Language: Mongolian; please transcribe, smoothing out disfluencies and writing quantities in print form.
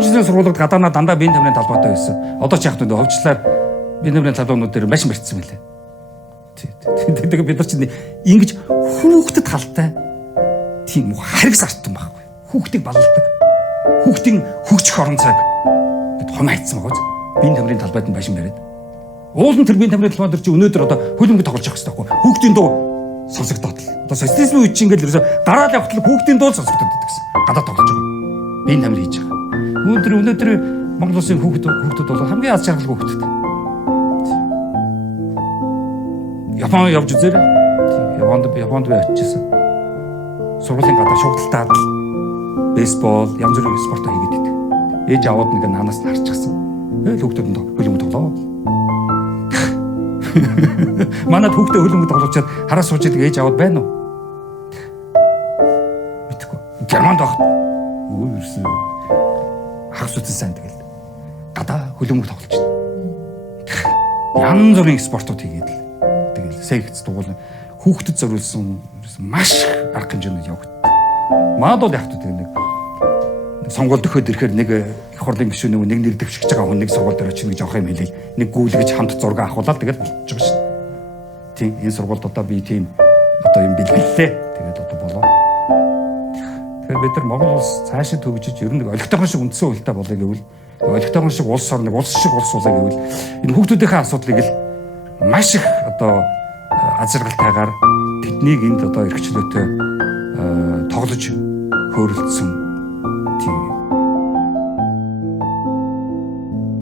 10 жилийн сургуулиуд гадаанаа дандаа биеийн тамирын талбайтай байсан. Одоо ч яг нь хөвчлээр биеийн тамирын талбайнууд дээр маш мэрдсэн мэлээ. Тэгээ бид нар чинь ингэж хүүхдэд талтай тийм харгас артсан байхгүй. Хүүхдийг балладаг. Хүүхдийн хөгжих орон цайг бид хумайцсан байгаа. Биеийн тамирын талбайд нь башин бариад. Уулын тэр биеийн тамирын талбай дээр чи өнөөдөр одоо хөлбөмбөг тоглож явах хэрэгтэй байхгүй. Хүүхдийн дуу сонсогдоод л. Одоо социализмын үед чинь ингээл ерөөсө гараад явхад хүүхдийн дуу сонсогдоод байдаг гэсэн. Гадаад тоглож байгаа. Биеийн тамир хийж байгаа. Өнөөдөр Монгол улсын хүүхдүүд бол хамгийн аз жаргалгүй хүүхдүүд. Япон явж үзээрэй. Японд би очижсэн. Сургуулийн гадаа шуугдалтаад бейсбол, янз бүрийн спорт хийгээд идэв. Ээж аваад нэг нанаас нь харчихсан. Хүүхдүүд хөлбөмбөг тоглоо. Манайд хүүхдээ хөлбөмбөг тоглуулчаад хараа сууж идэг ээж аваад байна уу? Мэдгүй. Германд авах. Өөрөөсөө хагас үтэн сайн тэгэл. Гадаа хөлбөмбөг тоглож байна. Янз бүрийн спортууд хийгээд л. Тэгэл секц дугуйлна. Хүүхдэд зориулсан маш арга хэмжээнд явагдав. Маад бол яг нэг сонгуульд өгөхөд ирэхээр нэг их хурлын гишүүн нэг нэр дэвшиж байгаа хүн нэг сургууль дээр очиж гэж авах юм хэлээ. Нэг гүйлгэж хамт зураг авахулаад тэгэл болчихж байгаа шүү. Тийм энэ сургуульд одоо би тийм одоо юм бэлгэлээ. Тэгээд одоо болоо. Тэгэхээр бид нар Монгол улс цаашаа төгжиж ер нь олигтойгоо шиг үндсэн хуультай болоё гэвэл олигтойгоо шиг улс орныг улс шиг улс болоё гэвэл энэ хүүхдүүдийнхээ асуудлыг л маш их одоо азаргалтайгаар тэднийг энд одоо эрхчлөөтэй тоглож хөөрөлдсөн тийм